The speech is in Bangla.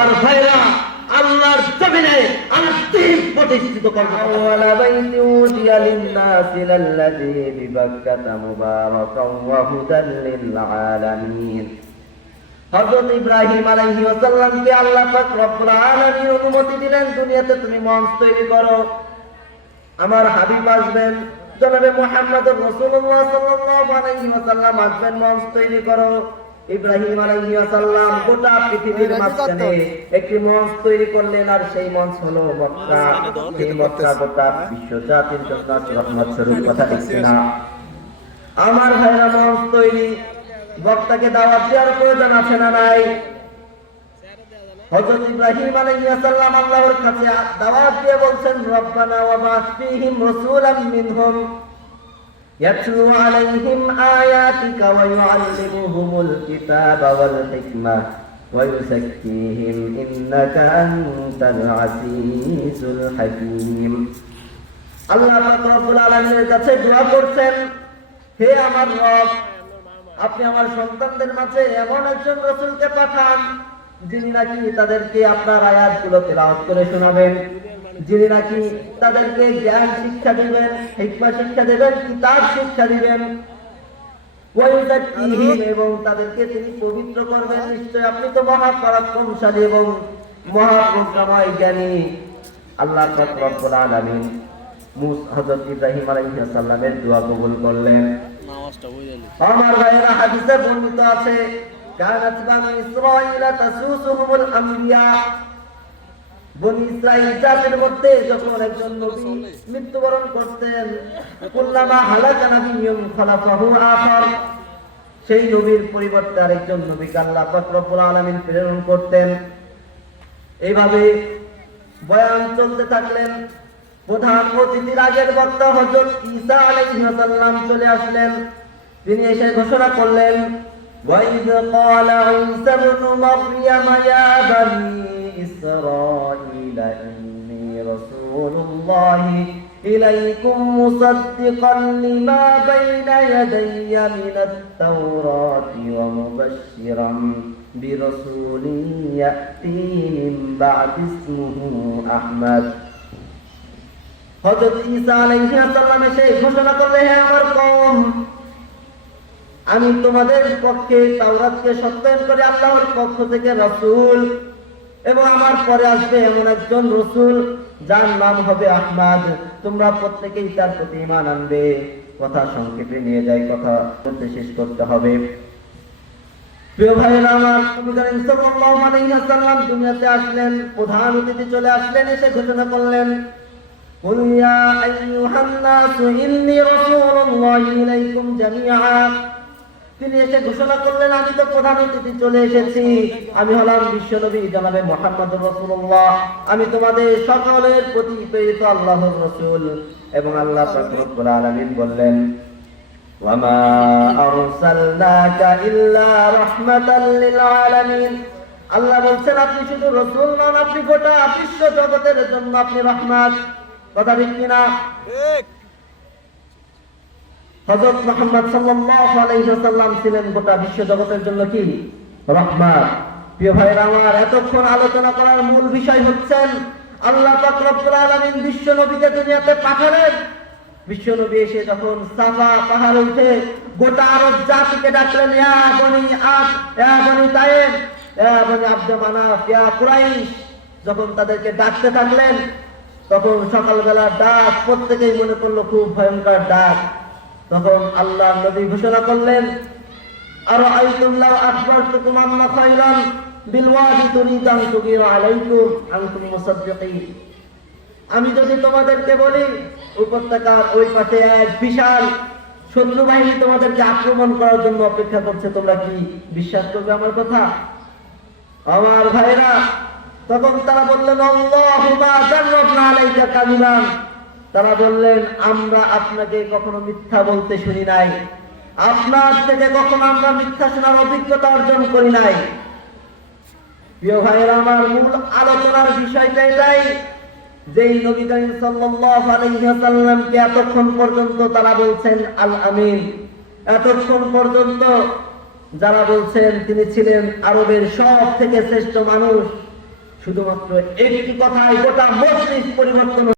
আমার ভাইরা আল্লাহর জমিনে আল্লাহ প্রতিষ্ঠিত করবে। আওয়ালা বাইতি উদিয়া লিন-নাসি লাল্লাযী বিবাক্কাতা মুবারাকান ওয়া হুদাল লিল আলামিন। হযরত ইব্রাহিম আলাইহিস সালামকে আল্লাহ পাক রব্বুল আলামিন অনুমতি দিলেন, দুনিয়াতে তুমি মঞ্চ তৈরি করো, আমার হাবিব আসবেন, জনাবে মুহাম্মদুর রাসূলুল্লাহ সাল্লাল্লাহু আলাইহি ওয়াসাল্লাম আসবেন, মঞ্চ তৈরি করো। ইব্রাহিম আলাইহিস সালাম গোটা পৃথিবীর মাঝখানে একটি মঞ্চ তৈরি করলেন, আর সেই মঞ্চ হলো মক্কা। সেই মক্কা গোটা বিশ্ব জাতির জন্য রহমত স্বরূপ, কথা ঠিক না? আমার ভাইরা মঞ্চ তৈরি, বক্তাকে দাওয়াত দেওয়ার প্রয়োজন আছে না নাই? হযরত ইব্রাহিম আলাইহিস সালাম আল্লাহর কাছে দাওয়াত দিয়ে বলছেন, রব্বানা ওয়া বা'থ ফীহিম রাসূলাম মিনহুম ইয়াতলু আলাইহিম আয়াতিকা ওয়া ইউআল্লিমুহুমুল কিতাবা ওয়াল হিকমাহ ওয়া ইউযাক্কিহিম ইন্নাকা আনতাল আজিজুল হাকীম। আল্লাহ পাক রব্বুল আলামিনের কাছে দোয়া করছেন, হে আমার রব, আপনি আমার সন্তানদের মাঝে এমন একজন রাসূলকে পাঠান যিনি নাকি তাদেরকে আপনার আয়াতগুলো তেলাওয়াত করে শোনাবেন, যিনি নাকি তাদেরকে জ্ঞান শিক্ষা দিবেন, হিকমত শিক্ষা দিবেন, কিতাব শিক্ষা দিবেন, এবং তাদেরকে তিনি পবিত্র করবেন। নিশ্চয় আপনি তো মহাপরাক্রমশালী এবং মহাপ্রজ্ঞাময় জ্ঞানী। আল্লাহ পাক রব্বুল আলামিন হযরত ইব্রাহিম আলাইহিস সালামের দোয়া কবুল করলেন। আমার ভাইয়েরা, হাদিসে বর্ণিত আছে, কানাত বানু ইসরাঈলা তাসুসুহুমুল আমবিয়া। বনি ইসরাঈল জাতির মধ্যে যখন একজন নবী মৃত্যুবরণ করতেন, কুল্লামা হালাকা নাবিয়্যুন খালাফাহু আখার, সেই নবীর পরিবর্তে আরেকজন নবীকে আল্লাহ পাক রব্বুল আলামিন প্রেরণ করতেন। এইভাবে বয়ান চলতে থাকলেন। প্রধান অতিথির আগের বক্তা হযরত ঈসা আলাইহিস সালাম চলে আসলেন। তিনি এসে ঘোষণা করলেন, وَإِذْ قَالَ عِيسَى ابْنُ مَرْيَمَ يَا بَنِي إِسْرَائِيلَ إِنِّي رَسُولُ اللَّهِ إِلَيْكُمْ مُصَدِّقًا لِمَا بَيْنَ يَدَيَّ مِنَ التَّوْرَاةِ وَمُبَشِّرًا بِرَسُولٍ يَأْتِي مِن بَعْدِي اسْمُهُ أَحْمَدُ। হযরত ঈসা আলাইহিস সালাম এসে ঘোষণা করলেন, হে আমার কওম, আমি তোমাদের পক্ষে তাওরাতকে সত্যায়ন করে আল্লাহর পক্ষ থেকে রাসূল, এবং আমার পরে আসবে এমন একজন রাসূল যার নাম হবে আহমদ। তোমরা প্রত্যেকেই তার প্রতি ঈমান আনবে। কথা সংক্ষেপে নিয়ে যাই, কথা বলতে শেষ করতে হবে। প্রিয় ভাইরা আমার, নবী করিম সাল্লাল্লাহু আলাইহি ওয়াসাল্লাম দুনিয়াতে আসলেন, প্রধান অতিথি চলে আসলেন, এসে ঘোষণা করলেন, কুল ইয়া আইয়ুহান নাসু ইন্নী রাসূলুল্লাহি ইলাইকুম জামিআ। তিনি এসে ঘোষণা করলেন, আমি তো প্রধান অতিথি চলে এসেছি, আমি হলাম বিশ্বনবী জনাবে মুহাম্মদুর রাসূলুল্লাহ, আমি তোমাদের সকলের প্রতি প্রেরিত আল্লাহর রাসূল। এবং আল্লাহ পাক রব্বুল আলামিন বললেন, ওয়া মা আরসালনাকা ইল্লা রাহমাতাল লিল আলামিন। আল্লাহ বলছেন, আপনি শুধু রাসূল নন, আপনি গোটা বিশ্ব জগতের জন্য আপনি রহমত। কথা ঠিক কিনা? ঠিক। হযরত মুহাম্মদ সাল্লাল্লাহু আলাইহি ওয়াসাল্লাম ছিলেন গোটা বিশ্ব জগতের জন্য কি? রহমত। প্রিয় ভাইরা আমার, এতক্ষণ আলোচনা করার মূল বিষয় হচ্ছেন আল্লাহ পাক রব্বুল আলামিন বিশ্ব নবীকে দুনিয়াতে পাঠালেন। বিশ্ব নবী এসে যখন সাফা পাহাড়ে উঠে গোটা আরব জাতিকে ডাকলেন, ইয়া বনি আদ, ইয়া বনি তাইম, ইয়া বনি আব্দ মানাফ, ইয়া কুরাইশ, যখন তাদেরকে ডাকতে থাকলেন, তখন সকালবেলা ডাক প্রত্যেকেই মনে করলো খুব ভয়ঙ্কর ডাক। তখন আল্লাহ নবী ঘোষণা করলেন, আর আইতুম লাউ আখবারতুকুম আন্না খায়রান বিল ওয়াদি তুরিদান তুগিরু আলাইকুম আনতুম মুসাদ্দিকিন। আমি যদি তোমাদেরকে বলি উপত্যকার ওই পাশে এক বিশাল শত্রু বাহিনী তোমাদেরকে আক্রমণ করার জন্য অপেক্ষা করছে, তোমরা কি বিশ্বাস করবে আমার কথা? আমার ভাইরা, তখন তারা বললেন, আল্লাহু মা জাররাবনা আলাইকা কাযিবান। তারা বললেন, আমরা আপনাকে কখনো মিথ্যা বলতে শুনি নাই, আপনার থেকে কখনো আমরা মিথ্যা শোনার অভিজ্ঞতা অর্জন করি নাই। প্রিয় ভাইরা আমার, মূল আলোচনার বিষয়টা এটাই, যেই নবী করিম সাল্লাল্লাহু আলাইহি ওয়াসাল্লামকে এতক্ষণ পর্যন্ত তারা বলছেন আল আমিন, এতক্ষণ পর্যন্ত যারা বলছেন তিনি ছিলেন আরবের সব থেকে শ্রেষ্ঠ মানুষ, শুধুমাত্র একটি কথায় গোটা মজলিস পরিবর্তন